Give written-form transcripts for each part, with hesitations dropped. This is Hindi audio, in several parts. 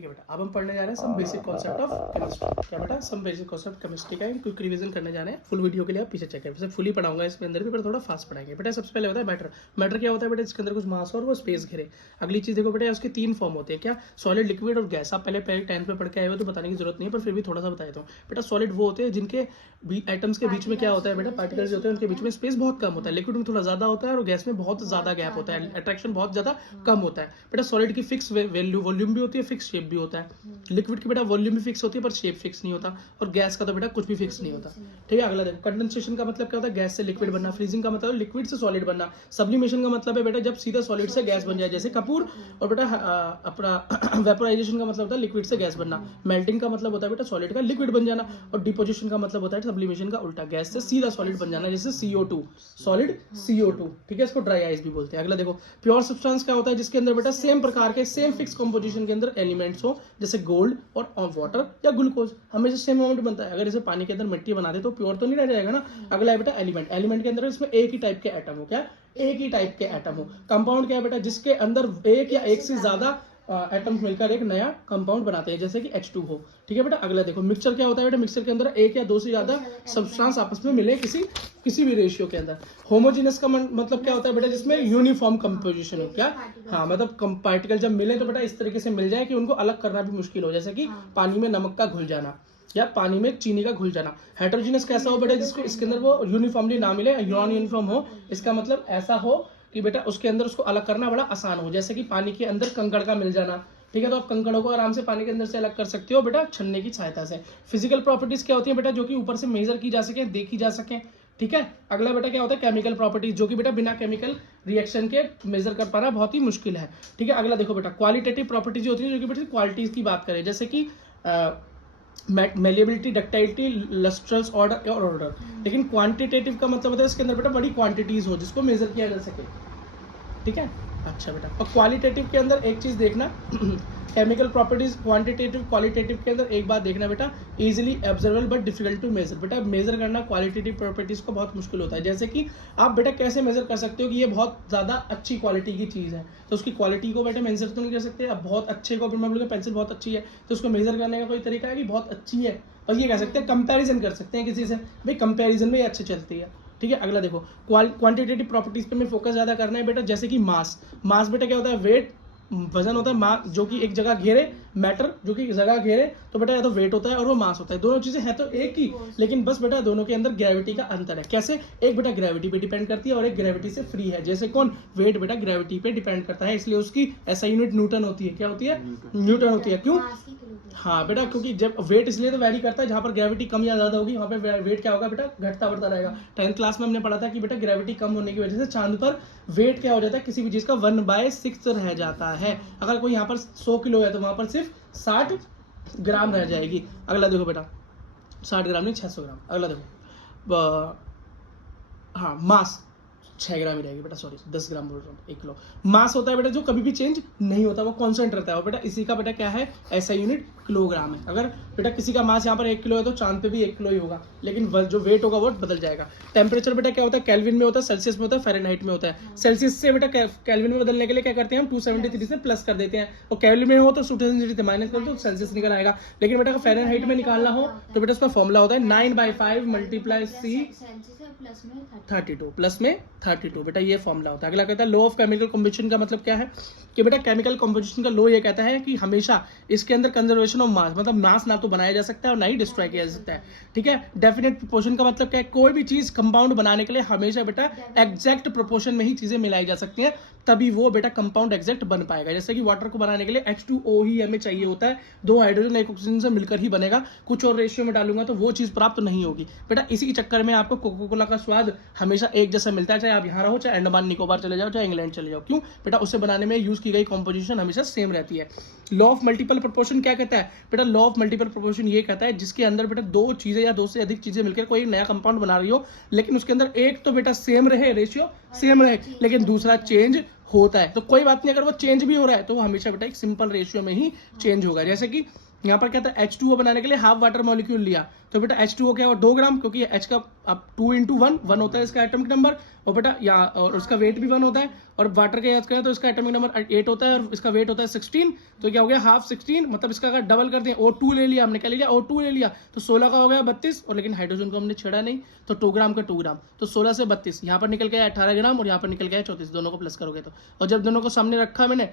ठीक है बेटा, अब हम पढ़ने जा रहे हैं सब बेसिक कॉन्सेप्ट ऑफ केमिस्ट्री। क्या बेटा, सब बेसिक कॉन्सेप्ट केमिस्ट्री का क्विक रिवीजन करने जा रहे हैं। फुल वीडियो के लिए आप पीछे चेक करें, वैसे फुली पढ़ाऊंगा इसके अंदर भी, पर थोड़ा फास्ट पढ़ाएंगे बेटा। सबसे पहले होता है मैटर। मैटर क्या होता है बेटा, इसके अंदर कुछ मास और वो स्पेस घिरे। अगली चीज देखो बेटा, उसके तीन फॉर्म होते हैं, क्या, सॉलिड, लिक्विड और गैस। आप पहले 10th में पढ़ के आए हो तो बताने की जरूरत नहीं है, पर फिर भी थोड़ा सा बता देता हूँ बेटा। सॉलिड वो होते हैं जिनके एटम्स के बीच में क्या होता है बेटा, पार्टिकल्स होते हैं, उनके बीच में स्पेस बहुत कम होता है। लिक्विड में थोड़ा ज्यादा होता है और गैस में बहुत ज्यादा गैप होता है, अट्रैक्शन बहुत ज्यादा कम होता है बेटा। सॉलिड की फिक्स वैल्यू वॉल्यूम भी होती है, फिक्स शेप भी होता है। लिक्विड की बेटा वॉल्यूम भी फिक्स होती है पर शेप फिक्स नहीं होता, और गैस का तो बेटा कुछ भी फिक्स नहीं होता। ठीक है, अगला देखो, कंडेंसेशन का मतलब क्या होता है, गैस से लिक्विड बनना। फ्रीजिंग का मतलब लिक्विड से सॉलिड बनना। सब्लिमेशन का मतलब है बेटा जब सीधा सॉलिड से गैस बन जाए, जैसे कपूर। और बेटा अपना वेपोराइजेशन का मतलब होता है लिक्विड से गैस बनना। मेल्टिंग का मतलब होता है बेटा सॉलिड का लिक्विड बन जाना। और डिपोजिशन का मतलब होता है सब्लिमेशन का उल्टा, गैस से सीधा सॉलिड बन जाना, जैसे CO2, सॉलिड CO2। ठीक है, इसको ड्राई आइस भी बोलते हैं। अगला देखो, प्योर सब्सटेंस क्या होता है, जिसके अंदर बेटा सेम प्रकार के सेम फिक्स कंपोजिशन के अंदर एलिमेंट्स हो, जैसे गोल्ड और वाटर या ग्लूकोज, हमेशा सेम अमाउंट बनता है। अगर इसे पानी के अंदर मिट्टी बना दे तो प्योर तो नहीं रह जाएगा ना। अगला है बेटा एलिमेंट। एलिमेंट के अंदर इसमें एक ही टाइप के एटम हो, क्या, एक ही टाइप के एटम हो। कंपाउंड क्या है बेटा, जिसके अंदर एक या एक से ज्यादा एटम्स मिलकर एक नया कंपाउंड बनाते हैं, जैसे कि H2 हो। ठीक है बेटा, अगला देखो, मिक्सचर क्या होता है बेटा, मिक्सचर के अंदर एक या दो से ज्यादा सब्सटेंस आपस में मिले किसी भी रेशियो के अंदर। होमोजेनस का मतलब क्या होता है बेटा, जिसमें यूनिफॉर्म कंपोजिशन हो, क्या, हाँ, मतलब पार्टिकल जब मिले तो बेटा इस तरीके से मिल जाए कि उनको अलग करना भी मुश्किल हो, जैसे कि पानी में नमक का घुल जाना या पानी में चीनी का घुल जाना। हेटेरोजेनस कैसा हो बेटा, जिसको इसके अंदर वो यूनिफॉर्मली ना मिले, नॉन यूनिफॉर्म हो। इसका मतलब ऐसा हो कि बेटा उसके अंदर उसको अलग करना बड़ा आसान हो, जैसे कि पानी के अंदर कंकड़ का मिल जाना। ठीक है, तो आप कंकड़ों को आराम से पानी के अंदर से अलग कर सकते हो बेटा छन्ने की सहायता से। फिजिकल प्रॉपर्टीज क्या होती है बेटा, जो कि ऊपर से मेजर की जा सके, देखी जा सके। ठीक है, अगला बेटा क्या होता है, केमिकल प्रॉपर्टीज, जो कि बेटा बिना केमिकल रिएक्शन के मेजर कर पाना बहुत ही मुश्किल है। ठीक है, अगला देखो बेटा, क्वालिटेटिव प्रॉपर्टीज होती है, जो कि बेटा क्वालिटीज की बात करें, जैसे कि मेलिएबिलिटी, डक्टाइलिटी, लस्ट्रल्स, ऑर्डर और ऑर्डर। लेकिन क्वांटिटेटिव का मतलब होता है इसके अंदर बेटा बड़ी क्वांटिटीज हो, जिसको मेजर किया जा सके। ठीक है, अच्छा बेटा, और क्वालिटेटिव के अंदर एक चीज देखना केमिकल प्रॉपर्टीज, क्वांटिटेटिव, क्वालिटेटिव के अंदर एक बात देखना बेटा, easily observable but difficult to measure. बेटा मेजर करना क्वालिटेटिव प्रॉपर्टीज को बहुत मुश्किल होता है, जैसे कि आप बेटा कैसे मेजर कर सकते हो कि ये बहुत ज्यादा अच्छी क्वालिटी की चीज है, तो उसकी क्वालिटी को बेटा मेजर तो नहीं कर सकते। अब बहुत अच्छे को मान लो पेंसिल बहुत अच्छी है, तो उसको मेजर करने का कोई तरीका है कि बहुत अच्छी है, और ये कह सकते हैं कंपेरिजन कर सकते हैं किसी से, भाई कंपेरिजन में ये अच्छी चलती है। ठीक है, अगला देखो, क्वांटिटेटिव प्रॉपर्टीज पे में फोकस ज्यादा करना है बेटा, जैसे कि मास बेटा क्या होता है, वेट, वजन होता है, मास जो कि एक जगह घेरे, मैटर जो कि जगह घेरे, तो बेटा या तो वेट होता है और वो मास होता है। दोनों चीजें हैं तो एक ही, लेकिन बस बेटा दोनों के अंदर ग्रेविटी का अंतर है। कैसे, एक बेटा ग्रेविटी पे डिपेंड करती है और एक ग्रेविटी से फ्री है। जैसे कौन, वेट बेटा ग्रेविटी पे डिपेंड करता है, इसलिए उसकी SI यूनिट न्यूटन होती है। क्या होती है, न्यूटन होती है। क्यों, हाँ बेटा, क्योंकि जब वेट इसलिए तो वैरी करता है, जहाँ पर ग्रेविटी कम या ज्यादा होगी वहाँ पे वेट क्या होगा बेटा, घटता बढ़ता रहेगा। 10th क्लास में हमने पढ़ा था कि बेटा ग्रेविटी कम होने की वजह से चांद पर वेट क्या हो जाता है, किसी भी चीज का 1/6 रह जाता है। अगर कोई यहाँ पर 100 किलो है तो वहां पर सिर्फ 60 ग्राम रह जाएगी। अगला देखो बेटा, 60 ग्राम नहीं, 600 ग्राम। अगला देखो, हाँ, मास 6 ग्राम ही रहेगी बेटा, सॉरी 10 ग्राम बोल रहा हूँ, 1 किलो। मास होता है बेटा जो कभी भी चेंज नहीं होता, वो कांस्टेंट रहता है। और बेटा इसी का बेटा क्या है, SI यूनिट किलोग्राम है। अगर बेटा किसी का मास यहाँ पर 1 किलो है तो चांद पे भी 1 किलो ही होगा, लेकिन जो वेट होगा वो बदल जाएगा। टेम्परेचर बेटा क्या होता है, केल्विन में होता है, सेल्सियस में होता है, फ़ारेनहाइट में होता है। सेल्सियस से बेटा केल्विन में बदलने के लिए क्या करते हैं हम, 273 से प्लस कर देते हैं, और केल्विन में हो तो 273 माइनस कर दो तो सेल्सियस निकल आएगा। लेकिन बेटा अगर फ़ारेनहाइट में निकालना हो तो बेटा उसका फॉर्मूला होता है 9/5 × C प्लस में 32 बेटा, ये फॉर्मूला होता है। अगला कहता है लॉ ऑफ केमिकल कंपोजिशन का मतलब क्या है, कि बेटा केमिकल कंपोजिशन का लॉ ये कहता है कि हमेशा इसके अंदर कंजर्वेशन ऑफ मास, मतलब मास ना तो बनाया जा सकता है और ना ही डिस्ट्रॉय किया जा सकता है। ठीक है, डेफिनेट प्रोपोर्शन का मतलब क्या है, कोई भी चीज कंपाउंड बनाने के लिए हमेशा बेटा एग्जैक्ट प्रोपोर्शन में ही चीजें मिलाई जा सकती हैं, तभी वो बेटा कंपाउंड एग्जैक्ट बन पाएगा। जैसे कि वाटर को बनाने के लिए H2O ही हमें चाहिए होता है, 2 हाइड्रोजन 1 ऑक्सीजन से मिलकर ही बनेगा। कुछ और रेशियो में डालूंगा तो वो चीज प्राप्त नहीं होगी बेटा। इसी के चक्कर में आपको कोका कोला का स्वाद हमेशा एक जैसा मिलता है, चाहे आप यहाँ रहो, चाहे अंडमान निकोबार चले जाओ, चाहे इंग्लैंड चले जाओ। क्यों बेटा, उसे बनाने में यूज की गई कॉम्पोजिशन हमेशा सेम रहती है। लॉ ऑफ मल्टीपल प्रोपोर्शन क्या कहता है बेटा, लॉ ऑफ मल्टीपल प्रोपोर्शन ये कहता है जिसके अंदर बेटा 2 चीजें या 2 से अधिक चीजें मिलकर कोई नया कंपाउंड बना रही हो, लेकिन उसके अंदर एक तो बेटा सेम रहे, रेशियो सेम रहे, लेकिन दूसरा चेंज होता है। तो कोई बात नहीं, अगर वो चेंज भी हो रहा है तो वो हमेशा बेटा एक सिंपल रेशियो में ही चेंज होगा। जैसे कि यहाँ पर क्या था, H2O बनाने के लिए हाफ वाटर मॉलिक्यूल लिया, तो बेटा H2O क्या हुआ 2 ग्राम, क्योंकि H का अब 2 × 1 होता है इसका एटॉमिक नंबर, और बेटा यहाँ और उसका वेट भी 1 होता है, और वाटर का याद करें तो इसका एटॉमिक नंबर 8 होता है और इसका वेट होता है 16, तो क्या हो गया हाफ 16, मतलब इसका अगर डबल करते हैं O2 ले लिया हमने, क्या ले लिया O2 ले लिया, तो 16 का हो गया 32, और लेकिन हाइड्रोजन को हमने छेड़ा नहीं, तो 2 ग्राम का 2 ग्राम, तो 16 से 32 यहाँ पर निकल गया 18 ग्राम, और यहाँ पर निकल गया 34, दोनों को प्लस करोगे तो, और जब दोनों को सामने रखा मैंने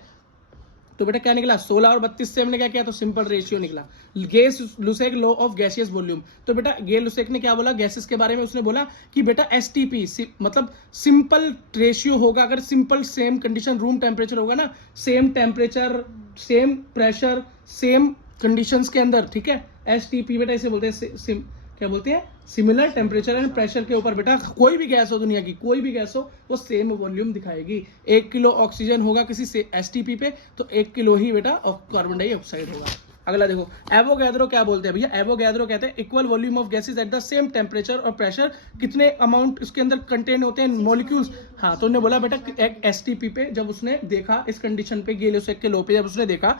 तो बेटा क्या निकला 16 और 32 से हमने क्या किया, तो सिंपल रेशियो निकला। गे-लुसेक लॉ ऑफ गैसियस वॉल्यूम, तो बेटा गे-लुसेक ने क्या बोला गैसेस के बारे में, उसने बोला कि बेटा एसटीपी मतलब सिंपल रेशियो होगा, अगर simple same condition room temperature होगा ना, same temperature same pressure same conditions के अंदर, ठीक है, एसटीपी बेटा इसे बोलते हैं क्या बोलते हैं, सिमिलर टेम्परेचर एंड प्रेशर के ऊपर बेटा कोई भी गैस हो, दुनिया की कोई भी गैस हो, वो सेम वॉल्यूम दिखाएगी। 1 किलो ऑक्सीजन होगा किसी से एसटीपी पे, तो 1 किलो ही बेटा कार्बन डाइऑक्साइड होगा। अगला देखो एवोगैड्रो क्या बोलते हैं भैया, एवोगैड्रो कहते हैं equal volume of gases at the same temperature और प्रेशर, कितने अमाउंट उसके अंदर कंटेन होते हैं मॉलिक्यूल्स। हाँ, तो उन्होंने बोला बेटा एक एसटीपी पे जब उसने देखा इस कंडीशन पे गे-लुसेक के लॉ पे जब उसने देखा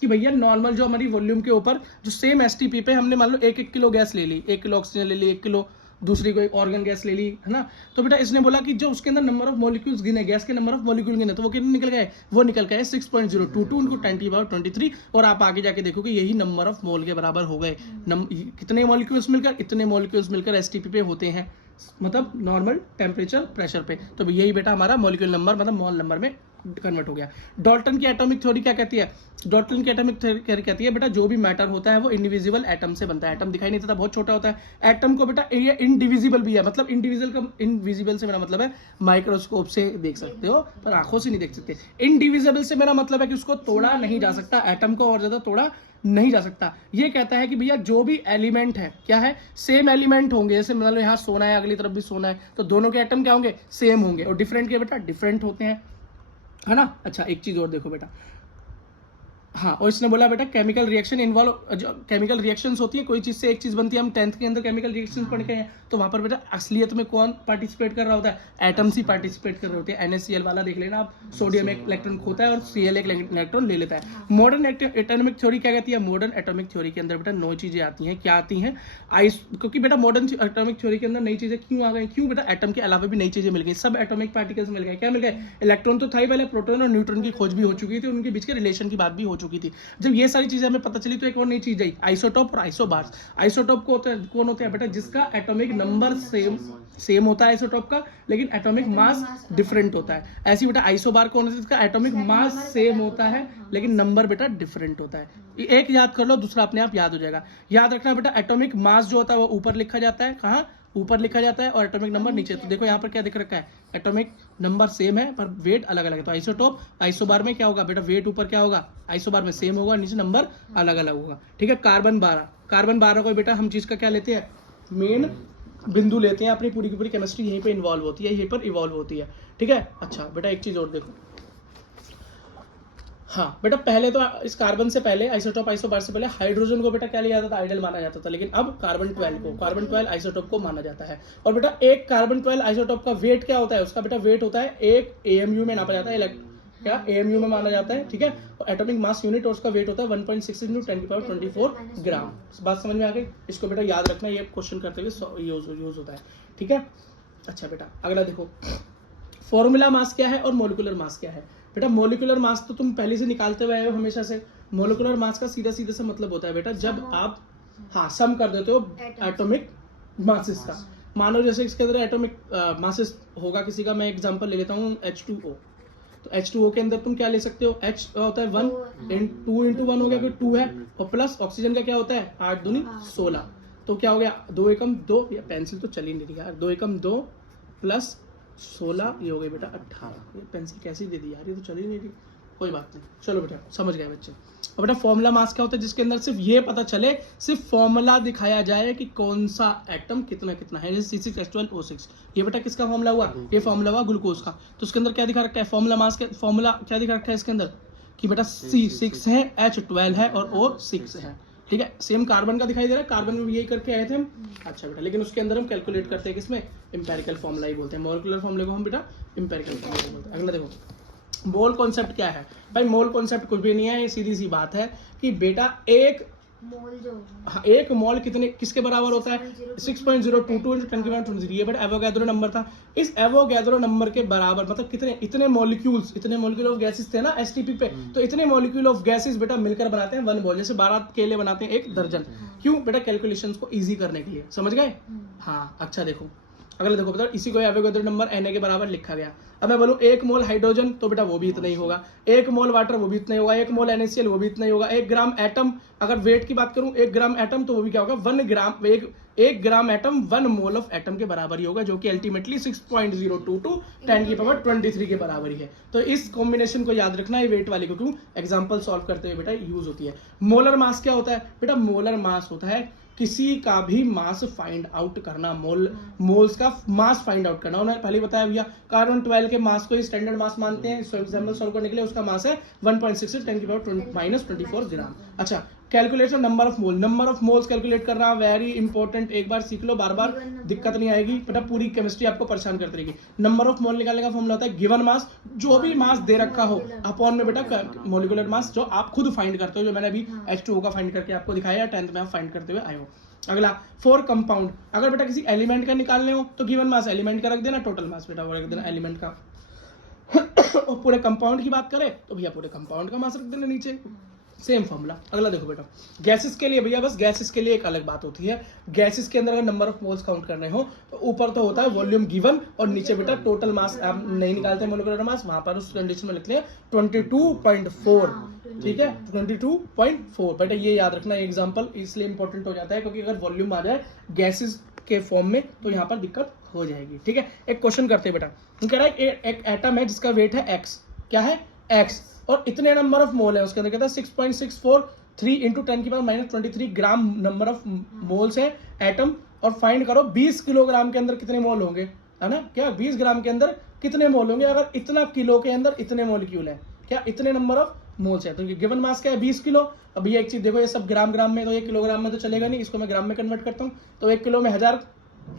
कि भैया नॉर्मल जो हमारी वॉल्यूम के ऊपर जो सेम एसटीपी पे हमने मान लो 1 किलो गैस ले ली, 1 किलो ऑक्सीजन ले ली, 1 किलो दूसरी कोई ऑर्गन गैस ले ली, है ना, तो बेटा इसने बोला कि जो उसके अंदर नंबर ऑफ मॉलिक्यूल्स गिने, गैस के नंबर ऑफ मॉलिक्यूल गिने, तो वो कितने निकल गए, वो निकल गए 6.022 उनको 10⁻23, और आप आगे जाके देखोगे यही नंबर ऑफ मोल के बराबर हो गए। कितने मॉलिक्यूल्स मिलकर, इतने मॉलिक्यूल्स मिलकर एसटीपी पे होते हैं, मतलब नॉर्मल टेम्परेचर प्रेशर पे, तो यही बेटा हमारा मॉलिक्यूल नंबर मतलब मोल नंबर में कन्वर्ट हो गया। डॉल्टन की एटॉमिक थ्योरी क्या कहती है, डॉल्टन की एटॉमिक थ्योरी कहती है बेटा जो भी मैटर होता है वो इनडिविजिबल एटम से बनता है, एटम दिखाई नहीं देता, बहुत छोटा होता है एटम को बेटा, ये इनडिविजिबल भी है, मतलब इनडिविजिबल का इनविजिबल से मेरा मतलब है माइक्रोस्कोप से देख सकते हो पर आंखों से नहीं देख सकते, इनडिविजिबल से मेरा मतलब है कि उसको तोड़ा नहीं जा सकता, एटम को और ज्यादा तोड़ा नहीं जा सकता। ये कहता है कि भैया जो भी एलिमेंट है क्या है, सेम एलिमेंट होंगे, जैसे मान लो यहाँ सोना है अगली तरफ भी सोना है, तो दोनों के एटम क्या होंगे, सेम होंगे, और डिफरेंट के बेटा डिफरेंट होते हैं, है ना। अच्छा एक चीज और देखो बेटा, हाँ, और इसने बोला बेटा chemical reaction involve, chemical reactions होती है, कोई चीज से एक चीज बनती है, हम 10th के अंदर केमिकल रिएक्शंस पढ़ के हैं, तो वहां पर बेटा असलियत में कौन पार्टिसिपेट कर रहा होता है, एटम्स ही पार्टिसिपेट कर रहे होते हैं। NaCl वाला देख लेना आप, सोडियम एक इलेक्ट्रॉन खोता है और Cl एक इलेक्ट्रॉन ले लेता है। मॉडर्न एटॉमिक थ्योरी क्या कहती है, मॉडर्न एटॉमिक थ्योरी के अंदर बेटा 9 चीजें आती हैं, क्या आती हैं, क्योंकि बेटा मॉडर्न एटॉमिक थ्योरी के अंदर नई चीजें क्यों आ गई, क्यों बेटा एटम के अलावा भी नई चीजें मिल गई, सब एटॉमिक पार्टिकल्स मिल गए, क्या मिल गए, इलेक्ट्रॉन तो था ही, पहले प्रोटॉन और न्यूट्रॉन की खोज भी हो चुकी थी, उनके बीच के रिलेशन की बात भी हो चुकी थी। जब ये सारी चीजें हमें पता चली तो एक और नई चीज आई, आइसोटोप और आइसोबार्स। आइसोटोप को कौन होते हैं बेटा, जिसका एटॉमिक नंबर सेम होता है आइसोटोप का, लेकिन एटॉमिक मास डिफरेंट होता है। ऐसी बेटा आइसोबार कौन होता है, जिसका एटॉमिक मास सेम होता है लेकिन नंबर बेटा डिफरेंट होता है। एक याद कर लो, दूसरा अपने आप याद हो जाएगा। याद रखना बेटा एटॉमिक मास जो होता है वो ऊपर लिखा जाता है, कहाँ ऊपर लिखा जाता है, और एटॉमिक नंबर नीचे। तो देखो यहाँ पर क्या दिख रखा है, एटॉमिक नंबर सेम है पर वेट अलग अलग है। तो आइसोटोप आइसोबार में क्या होगा बेटा, वेट ऊपर क्या होगा, आइसोबार में सेम होगा, नीचे नंबर अलग अलग होगा, ठीक है। कार्बन 12, कार्बन 12 को बेटा हम चीज का क्या लेते हैं, मेन बिंदु लेते हैं, अपनी पूरी की पूरी केमिस्ट्री यहीं पे इन्वॉल्व होती है, यहीं पर इवॉल्व होती है, ठीक है। अच्छा बेटा एक चीज और देखो, हाँ बेटा पहले तो इस कार्बन से पहले आइसोटोप आइसोबार से पहले हाइड्रोजन को बेटा क्या लिया जाता था, आइडल माना जाता था, लेकिन अब कार्बन 12 को, कार्बन 12 आइसोटोप को माना जाता है। और बेटा एक कार्बन 12 आइसोटोप का वेट क्या होता है, उसका बेटा वेट होता है 1 AMU में नापा जाता है, क्या AMU में माना जाता है, ठीक है। और एटॉमिक मास यूनिट और उसका वेट होता है 1.6 × 10⁻24 ग्राम। बात समझ में आ गई, इसको बेटा याद रखना, ये क्वेश्चन करते हुए यूज होता है, ठीक है। अच्छा बेटा अगला देखो, फॉर्मूला मास क्या है और मोलिकुलर मास क्या है। बेटा मोलिकुलर मास तो तुम पहले से निकालते हुए आए हो हमेशा से। मोलिकुलर मास का सीधा सीधा सा मतलब होता है बेटा जब आप हाँ सम कर देते हो एटॉमिक मासेस का। मानो जैसे इसके अंदर एटॉमिक मासेस होगा किसी का, मैं एग्जांपल ले लेता हूँ H2O, तो H2O के अंदर तुम क्या ले सकते हो, H होता है 1, 2 × 1 हो गया, 2 है, और प्लस ऑक्सीजन का क्या होता है 8 दूनी 16, तो क्या हो गया 2 एकम 2, या पेंसिल तो चल ही नहीं रही यार, 2 एकम 2 प्लस 16 ये हो गई बेटा 18। ये पेंसिल कैसी दे दी यार, ये तो चल ही नहीं रही, कोई बात नहीं, चलो बेटा समझ गए बच्चे। और बेटा फॉर्मूला मास क्या होता है, जिसके अंदर सिर्फ ये पता चले, सिर्फ फॉर्मूला दिखाया जाए कि कौन सा एटम कितना कितना है, जैसे C6H12O6, ये बेटा किसका फॉर्मूला हुआ, ये फॉर्मूला हुआ ग्लूकोज का। तो उसके अंदर क्या दिखा रखा है, फॉर्मूला मास के फॉर्मूला क्या दिखा रखा है इसके अंदर कि बेटा C6 है, H12 है और O6 है, ठीक है। सेम कार्बन का दिखाई दे रहा है, कार्बन में भी यही करके आए थे हम। अच्छा बेटा लेकिन उसके अंदर हम कैलकुलेट करते हैं किसमें, इंपेरिकल फॉर्मूला ही बोलते हैं, मॉलिक्यूलर फॉर्मूले को हम बेटा इंपेरिकल फॉर्मूला बोलते हैं। अगला देखो मोल कॉन्सेप्ट क्या है भाई, मोल कॉन्सेप्ट कुछ भी नहीं है, ये सीधी सी बात है कि बेटा एक मोल जो हाँ, एक मोल कितने किसके बराबर होता है? 6.022 × 10⁻23। ये बेटा एवोगैड्रो नंबर था। इस एवोगैड्रो नंबर के बराबर मतलब कितने, इतने मॉलिक्यूल ऑफ गैसेस थे ना एसटीपी पे, तो इतने मॉलिक्यूल ऑफ गैसेस बेटा मिलकर बनाते हैं 1 मोल। जैसे 12 केले बनाते हैं 1 दर्जन। क्यों बेटा? कैलकुलेशंस को इजी करने के लिए। समझ गए? हाँ, अच्छा देखो अगला देखो बेटा, इसी को एवोगैड्रो नंबर Na के बराबर लिखा गया। अब मैं बोलूं 1 मोल हाइड्रोजन, तो बेटा वो भी इतना ही होगा। 1 मोल वाटर, वो भी इतना ही होगा। 1 मोल NaCl, वो भी इतना ही होगा। 1 ग्राम एटम, अगर वेट की बात करूं 1 ग्राम एटम, तो वो भी क्या होगा? 1 gram atom 1 mole of atom के बराबर ही होगा, जो कि अल्टीमेटली 6.022 10⁻23 के बराबर ही है। तो इस कॉम्बिनेशन को याद रखना है वेट वाली को, क्यों एग्जाम्पल सॉल्व करते हुए बेटा यूज होती है। मोलर मास क्या होता है बेटा? मोलर मास होता है किसी का भी मास फाइंड आउट करना, मोल्स का मास फाइंड आउट करना। उन्होंने पहले बताया भैया कार्बन 12 के मास को ही स्टैंडर्ड मास मानते हैं। एग्जाम्पल सॉल्व करने के लिए उसका मास है 1.6 10⁻24 ग्राम। अच्छा, calculation number of moles calculate कर रहा, वेरी इंपॉर्टेंट। एक बार सीख लो, बार बार दिक्कत नहीं आएगी बेटा, पूरी केमिस्ट्री आपको परेशान करती रहेगी। नंबर ऑफ मोल निकालने का फॉर्मूला होता है गिवन मास, जो भी मास दे रखा हो, अपॉन में बेटा मॉलिक्यूलर मास जो आप खुद फाइंड करते हो, जो मैंने अभी H2O का फाइंड करके आपको दिखाया, 10th में आप फाइंड करते हुए आए हो। अगला फॉर कंपाउंड, अगर बेटा किसी एलिमेंट का निकालने हो तो गिवन मास एलिमेंट का रख देना, टोटल मास बेटा वो रख देना एलिमेंट का। और पूरे कंपाउंड की बात करें तो भैया पूरे कंपाउंड का मास रख देना नीचे, सेम फॉर्मूला। अगला देखो बेटा, गैसेस के लिए भैया बस गैसेस के लिए एक अलग बात होती है। गैसेस के अंदर अगर नंबर ऑफ मोल्स काउंट करने हो तो ऊपर तो होता है वॉल्यूम गिवन, और नीचे बेटा टोटल मास आप नहीं निकालते मोलिकुलर मास, वहां पर उस कंडीशन में लिखते हैं 22.4। ठीक है, 22.4 बेटा ये याद रखना। एग्जाम्पल इसलिए इंपॉर्टेंट हो जाता है क्योंकि अगर वॉल्यूम आ जाए गैसेस के फॉर्म में तो यहाँ पर दिक्कत हो जाएगी। ठीक है, एक क्वेश्चन करते हैं बेटा, कह रहा है एक एटम है जिसका वेट है x, क्या है x, और इतने नंबर ऑफ मोल है उसके अंदर, कहता है 6.643 into 10⁻23 gram number of moles है एटम, और फाइंड करो 20 किलोग्राम के अंदर कितने मोल होंगे, है ना? क्या 20 ग्राम के अंदर कितने मोल होंगे अगर इतना किलो के अंदर इतने मॉलिक्यूल है, क्या इतने नंबर ऑफ मोल्स है। तो गिवन मास क्या है 20 किलो। अब ये एक चीज देखो, ये सब ग्राम में, तो ये किलोग्राम में तो चलेगा नहीं, इसको मैं ग्राम में कन्वर्ट करता हूँ, तो 1 किलो में 1000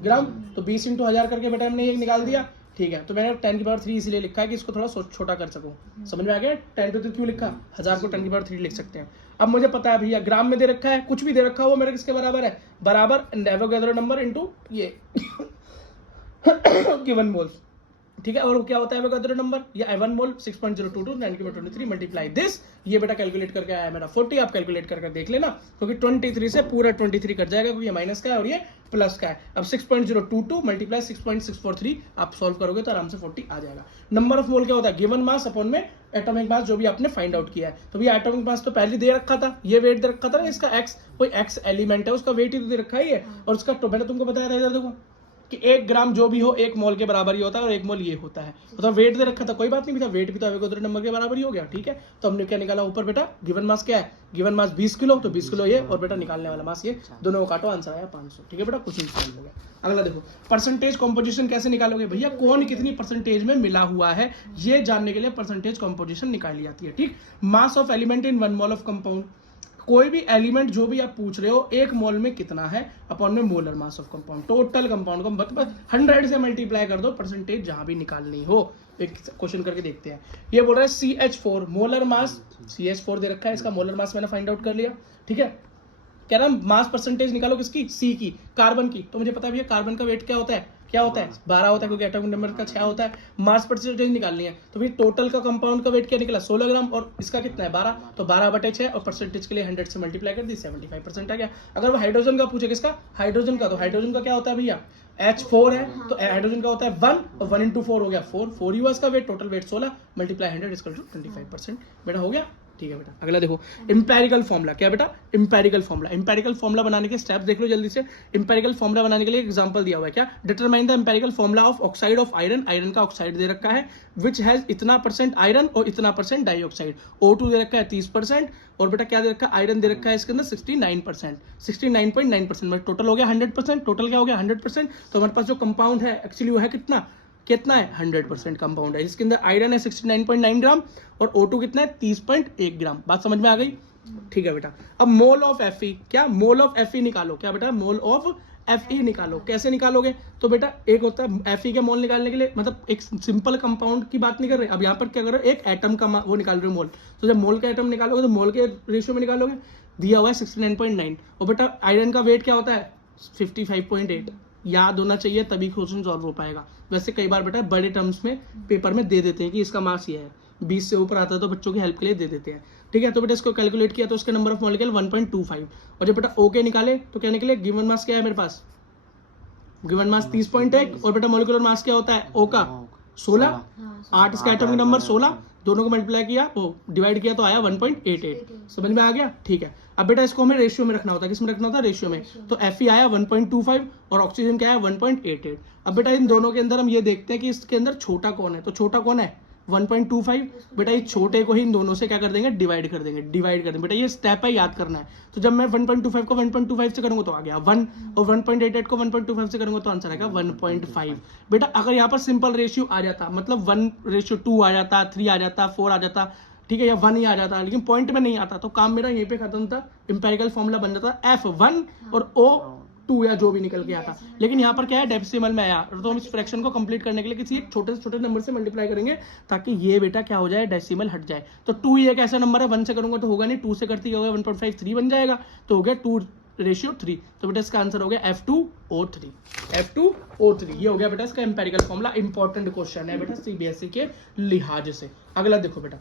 ग्राम, तो 20 इंटू 1000 करके बेटा हमने ये निकाल दिया। ठीक है, तो मैंने 10⁻3 इसलिए लिखा है कि इसको थोड़ा छोटा कर सकूं। समझ में आ गया 10⁻3 क्यों लिखा? 1000 को 10⁻3 लिख सकते हैं। अब मुझे पता है भैया ग्राम में दे रखा है, कुछ भी दे रखा हो मेरे किसके बराबर है? बराबर एवोगैड्रो नंबर इंटू ये गिवन मोल्स। ठीक है, और क्या होता है एवोगैड्रो नंबर? या 1 मोल 6.022 10⁻23 मल्टीप्लाई दिस, ये बेटा कैलकुलेट करके आया है मेरा 40। आप कैलकुलेट करके देख लेना, क्योंकि 23 से पूरा 23 कट जाएगा, क्योंकि ये माइनस का है और ये प्लस का है। अब 6.022 मल्टीप्लाई 6.643 आप सॉल्व करोगे तो आराम से 40 आ जाएगा। नंबर ऑफ मोल क्या होता है? गिवन मास अपॉन में एटॉमिक मास, जो भी आपने फाइंड आउट किया है। तो भैया एटॉमिक मास तो पहले दे रखा था, ये वेट दे रखा था ना इसका x, कोई x एलिमेंट है उसका वेट ही तो दे रखा ही है, और उसका तो मैंने तुमको बताया था इधर देखो कि 1 ग्राम जो भी हो 1 मोल के बराबर ही होता है, और 1 मोल ये होता है। तो वेट दे रखा था, कोई बात नहीं बेटा, वेट भी तो एवोगैड्रो नंबर के बराबर ही हो गया। ठीक है, तो हमने क्या निकाला ऊपर बेटा? गिवन मास क्या है? गिवन मास 20 किलो, तो 20 किलो ये, और बेटा निकालने वाला मास ये, दोनों को काटो, आंसर आया 500। ठीक है बेटा, कुछ नहीं हो गया। अगला देखो, परसेंटेज कॉम्पोजिशन कैसे निकालोगे भैया? कौन कितनी परसेंटेज में मिला हुआ है ये जानने के लिए परसेंटेज कॉम्पोजिशन निकाली जाती है। ठीक, mass of element in 1 mole of compound, कोई भी एलिमेंट जो भी आप पूछ रहे हो 1 मोल में कितना है अपॉन में molar mass of compound, total compound को मतलब 100 से मल्टीप्लाई कर दो, परसेंटेज जहां भी निकालनी हो। एक क्वेश्चन करके देखते हैं। ये बोल रहा है CH4 मोलर मास, CH4 दे रखा है, इसका मोलर मास मैंने फाइंड आउट कर लिया। ठीक है, कह रहा मास परसेंटेज निकालो किसकी? C की, कार्बन की। तो मुझे पता है भैया कार्बन का वेट क्या होता है? 12 होता है, क्योंकि एटॉमिक नंबर का 6 होता है। मास परसेंटेज निकालनी है, तो भाई टोटल का कंपाउंड का वेट क्या निकला? 16 ग्राम, और इसका कितना है? 12, तो 12/6, और परसेंटेज के लिए 100 से मल्टीप्लाई कर दी, 75% आ गया। अगर वो हाइड्रोजन का पूछे, किसका? हाइड्रोजन का, तो हाइड्रोजन का क्या होता है भैया? H4 है, तो हाइड्रोजन का होता है 1, और 1 × 4 हो गया 4 ही हुआ इसका weight, total weight 16 multiply 100 equal to 25%। बेटा हो गया। ठीक है बेटा, अगला देखो इंपेरिकल फॉर्मूला। क्या बेटा? इंपेरिकल फॉर्मूला बनाने के स्टेप्स देख लो जल्दी से। इंपेरिकल फॉर्मूला बनाने के लिए एग्जांपल दिया हुआ है, क्या? Determine the empirical formula of oxide of iron, iron का ऑक्साइड दे रखा है, विच हैज इतना % आयरन और इतना % डाइऑक्साइड। O2 दे रखा है 30%, और बेटा क्या दे रखा है? आयरन दे रखा है इसके अंदर 69%, 69.9%, मतलब टोटल हो गया 100%। टोटल क्या हो गया? 100%। तो हमारे पास जो कंपाउंड है एक्चुअली वो है कितना है? 100% कंपाउंड है, जिसके अंदर आयरन है 69.9 ग्राम, और O2 कितना है? 30.1 ग्राम। बात समझ में आ गई? ठीक है बेटा, अब मोल ऑफ Fe, क्या? मोल ऑफ Fe निकालो। क्या बेटा? मोल ऑफ Fe निकालो। कैसे निकालोगे? तो बेटा एक होता है Fe के मोल निकालने के लिए, मतलब एक सिंपल कंपाउंड की बात नहीं कर रहे, अब यहाँ पर क्या कर रहे हो? एक एटम का वो निकाल रहे हो मोल। तो जब मोल का एटम निकालोगे तो मोल के रेशियो में निकालोगे। दिया हुआ है 69.9, और बेटा आयरन का वेट क्या होता है 55.8, याद होना चाहिए तभी क्वेश्चन सॉल्व हो पाएगा। वैसे कई बार बेटा बड़े टर्म्स में पेपर में दे देते हैं कि इसका मास ये है, 20 से ऊपर आता है तो बच्चों की हेल्प के लिए दे देते हैं, ठीक है। तो बेटा इसको कैलकुलेट किया तो उसका नंबर ऑफ मॉलिक्यूल 1.25, और जब बेटा ओ के निकाले तो क्या निकले, गिवन मास क्या है मेरे पास, गिवन मास 30.1, और बेटा मॉलिक्यूलर मास क्या होता है ओ का 16, 8 इसका एटॉमिक नंबर 16, दोनों को मल्टीप्लाई किया वो डिवाइड किया तो आया 1.88, समझ में आ गया, ठीक है। अब बेटा इसको हमें रेशियो में रखना होता है, किसमें रखना होता है, रेशियो में, तो Fe आया 1.25 और ऑक्सीजन क्या है 1.88। अब बेटा इन दोनों के अंदर हम ये देखते हैं कि इसके अंदर छोटा कौन है, तो छोटा कौन है 1.25, बेटा इस छोटे को ही इन दोनों से क्या कर देंगे, डिवाइड कर देंगे, बेटा ये स्टेप है, याद करना है। तो जब मैं 1.25 को 1.25 से करूंगा तो आ गया 1, और 1.88 को 1.25 से करूंगा तो आंसर आएगा 1.5। बेटा अगर यहाँ पर सिंपल रेशियो आ जाता, मतलब 1:2 आ जाता, 3 आ जाता, 4 आ जाता, ठीक है, या 1 ही आ जाता, लेकिन पॉइंट में नहीं आता, तो काम मेरा यहीं पे खत्म था, इंपेरिकल फॉर्मूला बन जाता F1 और O2 या जो भी निकल के आता। लेकिन यहाँ पर क्या है, डेसिमल में आया, तो हम इस फ्रैक्शन को कंप्लीट करने के लिए किसी एक छोटे से छोटे नंबर से मल्टीप्लाई करेंगे ताकि ये बेटा क्या हो जाए, डेसिमल हट जाए। तो 2 ही एक ऐसा नंबर है, 1 से करूंगा तो होगा नहीं, 2 से करती होगा 1.53 बन जाएगा, तो हो गया 2:3। तो बेटा इसका आंसर हो गया F2O3, F2O3, ये हो गया बेटा इसका एम्पेरिकल फॉर्मूला। इंपॉर्टेंट क्वेश्चन है बेटा सीबीएसई के लिहाज से। अगला देखो बेटा,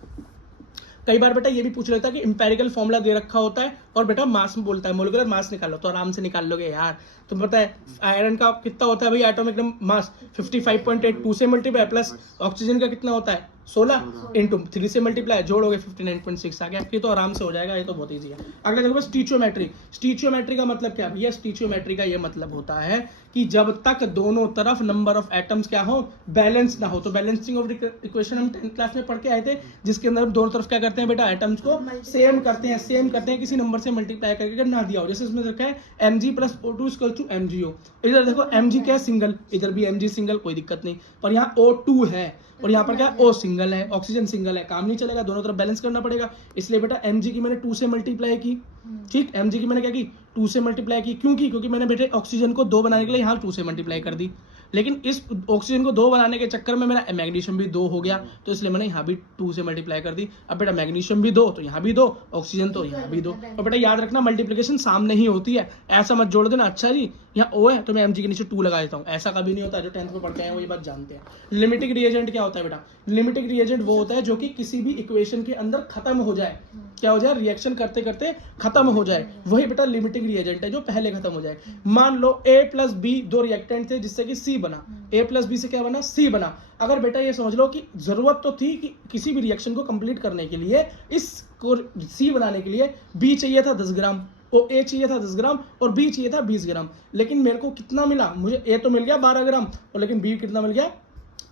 कई बार बेटा ये भी पूछ लेता है कि इंपेरिकल फॉर्मूला दे रखा होता है और बेटा मास में बोलता है मोलिकुलर मास निकालो, तो आराम से निकाल लोगे यार। तो पता है आयरन का कितना होता है भाई, एटॉमिक मास 55.8, 2 से मल्टीप्लाई, प्लस ऑक्सीजन का कितना होता है 16 इंटू 3 से मल्टीप्लाई, जोड़ोगे 59.6 आ गया। ये तो आराम से हो जाएगा, ये तो बहुत ईजी है। अगला देखो स्टीचियोमेट्री। स्टीचियोमेट्री का मतलब क्या भैया, स्टीचियोमेट्री का ये मतलब होता है कि जब तक दोनों तरफ नंबर ऑफ एटम्स क्या हो, बैलेंस ना हो। तो बैलेंसिंग ऑफ इक्वेशन हम 10th क्लास में पढ़ के आए थे, जिसके अंदर दोनों तरफ क्या करते हैं बेटा, एटम्स को सेम करते हैं किसी नंबर से मल्टीप्लाई करके, अगर ना दिया हो। जैसे इसमें रखा है Mg + O2 = MgO। इधर देखो Mg क्या है, सिंगल, इधर भी Mg सिंगल, कोई दिक्कत नहीं, पर यहाँ O2 है और यहाँ पर क्या O सिंगल है, ऑक्सीजन सिंगल है, काम नहीं चलेगा, दोनों तरफ बैलेंस करना पड़ेगा। इसलिए बेटा Mg की मैंने 2 से मल्टीप्लाई की, ठीक, Mg की मैंने क्या की 2 से मल्टीप्लाई की, क्योंकि मैंने बेटे ऑक्सीजन को 2 बनाने के लिए यहाँ 2 से मल्टीप्लाई कर दी, लेकिन इस ऑक्सीजन को 2 बनाने के चक्कर में मेरा मैग्नीशियम भी 2 हो गया, तो इसलिए मैंने यहाँ भी 2 से मल्टीप्लाई कर दी। अब बेटा मैग्नीशियम भी 2 तो यहाँ भी 2, ऑक्सीजन तो यहाँ भी 2। और बेटा याद रखना मल्टीप्लिकेशन सामने ही होती है, ऐसा मत जोड़ देना, अच्छा जी यहाँ O है तो मैं Mg के नीचे 2 लगा देता हूँ, ऐसा कभी नहीं होता। जो 10th में पढ़ते हैं वो ये बात जानते हैं। लिमिटिंग रिएजेंट क्या होता है बेटा, लिमिटिंग रिएजेंट वो होता है जो कि किसी भी इक्वेशन के अंदर खत्म हो जाए, क्या हो जाए, रिएक्शन करते करते खत्म हो जाए, वही बेटा लिमिटिंग रिएजेंट है, जो पहले खत्म हो जाए। मान लो A + B 2 रिएक्टेंट थे जिससे कि C बना, A + B से क्या बना, C बना। अगर बेटा ये समझ लो कि जरूरत तो थी कि किसी भी रिएक्शन को कंप्लीट करने के लिए, इसको C बनाने के लिए B चाहिए था 10 ग्राम, और A चाहिए था 10 ग्राम और B चाहिए था 20 ग्राम, लेकिन मेरे को कितना मिला, मुझे A तो मिल गया 12 ग्राम और लेकिन B कितना मिल गया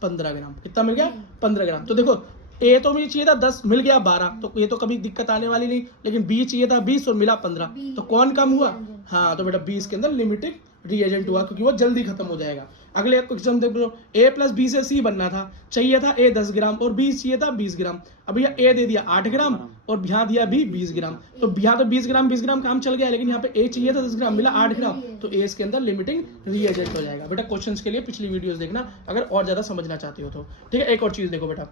15 ग्राम। कितना मिल गया 15 ग्राम। तो देखो A तो मुझे चाहिए था 10, मिल गया 12, तो ये तो कभी दिक्कत आने वाली नहीं, लेकिन B चाहिए था 20 और मिला 15, तो कौन कम हुआ, हाँ तो बेटा 20 के अंदर लिमिटिंग रिएजेंट हुआ, क्योंकि वो जल्दी खत्म हो जाएगा। अगले क्वेश्चन देख लो, A + B से C बनना था, चाहिए था A 10 ग्राम और B चाहिए था 20 ग्राम। अब यह A दे दिया 8 ग्राम और यहाँ दिया B 20 ग्राम, तो यहाँ तो 20 ग्राम काम चल गया, लेकिन यहाँ पे A चाहिए था 10 ग्राम, मिला 8 ग्राम, तो A इसके अंदर लिमिटिंग रिएजेंट हो जाएगा। बेटा क्वेश्चंस के लिए पिछली वीडियोस देखना अगर और ज्यादा समझना चाहते हो तो, ठीक है। एक और चीज देखो बेटा,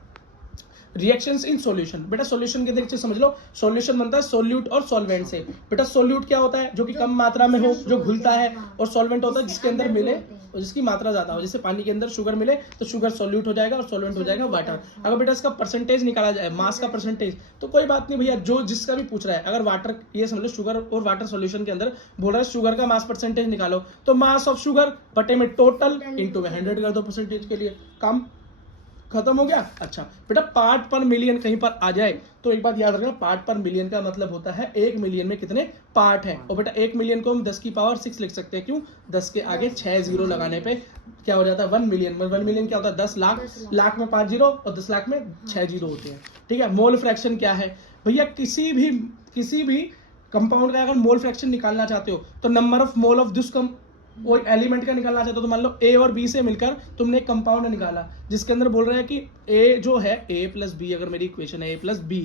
रिएक्शंस इन सॉल्यूशन। बेटा सॉल्यूशन के अंदर समझ लो, सॉल्यूशन बनता है सोल्यूट और सॉल्वेंट से। बेटा सोल्यूट क्या होता है, जो कि कम मात्रा में हो, जो घुलता है, और सॉल्वेंट होता है जिसके अंदर मिले और जिसकी मात्रा ज्यादा हो। जैसे पानी के अंदर शुगर मिले तो शुगर सॉल्यूट हो जाएगा और सॉल्वेंट हो जाएगा वाटर। अगर बेटा इसका परसेंटेज निकाला जाए, मास का परसेंटेज, तो कोई बात नहीं भैया, जो जिसका भी पूछ रहा है, अगर वाटर, ये समझ लो शुगर और वाटर सॉल्यूशन के अंदर बोल रहा है शुगर का मास परसेंटेज निकालो, तो मास ऑफ शुगर बटे में टोटल इंटू में 100 कर दो परसेंटेज के लिए, काम खत्म हो गया। अच्छा बेटा पार्ट पर मिलियन कहीं पर आ जाए तो एक बात याद रखना, पार्ट पर मिलियन का मतलब होता है 1 मिलियन में कितने पार्ट हैं। और बेटा 1 मिलियन को हम 10 की पावर 6 लिख सकते हैं, क्यों, 10 के आगे 6 जीरो लगाने पे क्या हो जाता है 1 मिलियन। 1 मिलियन क्या होता है 10 लाख, लाख में 5 जीरो और 10 लाख में 6 जीरो होते हैं, ठीक है। मोल फ्रैक्शन क्या है भैया, किसी भी कंपाउंड का अगर मोल फ्रैक्शन निकालना चाहते हो तो number of mole of this वो एलिमेंट का निकालना चाहते हो, तो मान लो A और B से मिलकर तुमने एक कंपाउंड निकाला जिसके अंदर बोल रहा है कि A जो है A + B, अगर मेरी इक्वेशन है A + B,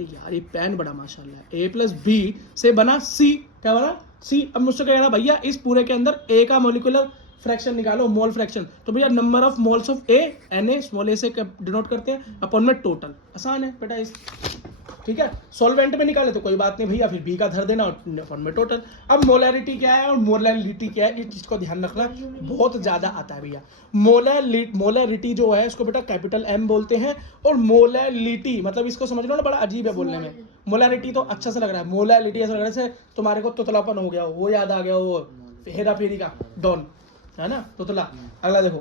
यार ये पेन बड़ा माशाल्लाह, A + B से बना C, क्या बना C। अब मुझसे कह रहा भैया इस पूरे के अंदर A का मोलिकुलर फ्रैक्शन निकालो, मोल फ्रैक्शन, तो भैया number of moles of A, Na small a से डिनोट करते हैं, अपॉन में टोटल। आसान है बेटा, ठीक है, सॉल्वेंट में निकाले तो कोई बात नहीं भैया, फिर बी का धर देना और फॉर्म में टोटल। अब मोलैरिटी क्या है और मोलैलिटी क्या है, इस चीज को ध्यान रखना, बहुत ज्यादा आता है भैया। मोलैरिटी जो है इसको बेटा कैपिटल एम बोलते हैं, और मोलैलिटी मतलब इसको समझ लो ना, बड़ा अजीब है बोलने में। मोलैरिटी तो अच्छा सा लग रहा है, मोलैलिटी ऐसा लग रहा है जैसे तुम्हारे को तुतलापन हो गया, वो याद आ गया, वो हेरा फेरी का डॉन है ना, तुतला। अगला देखो,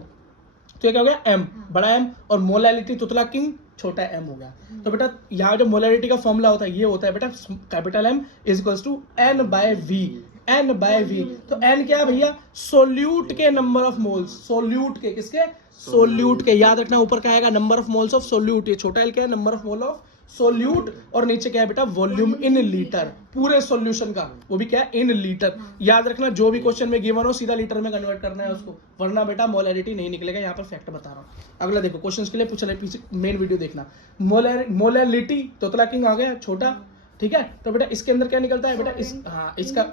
तो ये क्या हो गया, एम बड़ा एम, और मोलैलिटी तुतला किंग छोटा एम हो गया। तो बेटा यहाँ जो मोलैरिटी का फॉर्मूला होता है ये होता है बेटा capital M is equals to n by V, n by V. तो एन क्या है भैया, सोल्यूट के नंबर ऑफ मोल्स, सोल्यूट के, किसके, सोल्यूट के, याद रखना ऊपर क्या आएगा, number of moles of solute, ये छोटा एल क्या है, number of mole of solute, और नीचे क्या है बेटा, वॉल्यूम इन लीटर, पूरे सॉल्यूशन का, वो भी क्या है, इन लीटर। याद रखना जो भी क्वेश्चन में गिवन हो सीधा लीटर में कन्वर्ट करना है उसको, वरना बेटा मोलैरिटी नहीं निकलेगा, यहाँ पर फैक्ट बता रहा हूँ। अगला देखो, क्वेश्चन के लिए पूछ रहे, पीछे मेन वीडियो देखना। मोलैलिटी तोतला किंग आ गया छोटा, ठीक है, तो बेटा इसके अंदर क्या निकलता है बेटा, इस हाँ इसका,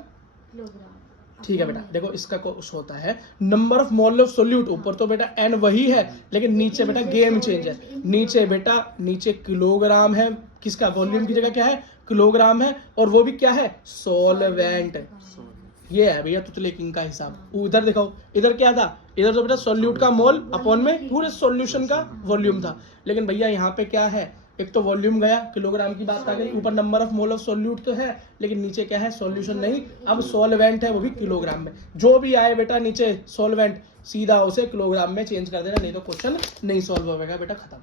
ठीक है बेटा, देखो इसका कुछ होता है number of mole of solute, ऊपर तो बेटा एन वही है, लेकिन नीचे बेटा गेम चेंज है, नीचे बेटा, नीचे किलोग्राम है, किसका, वॉल्यूम की जगह क्या है, किलोग्राम है, और वो भी क्या है, सॉल्वेंट। ये है भैया तुतले किंग का हिसाब। उधर दिखाओ, इधर क्या था, इधर तो बेटा सोल्यूट का मोल अपॉन में पूरे सॉल्यूशन का वॉल्यूम था, लेकिन भैया यहाँ पे क्या है, एक तो वॉल्यूम गया, किलोग्राम की बात आ गई, ऊपर number of mole of solute तो है, लेकिन नीचे क्या है, सॉल्यूशन नहीं, अब सॉल्वेंट है, वो भी किलोग्राम में। जो भी आए बेटा नीचे सॉल्वेंट, सीधा उसे किलोग्राम में चेंज कर देना, नहीं तो क्वेश्चन नहीं सॉल्व होगा बेटा, खत्म।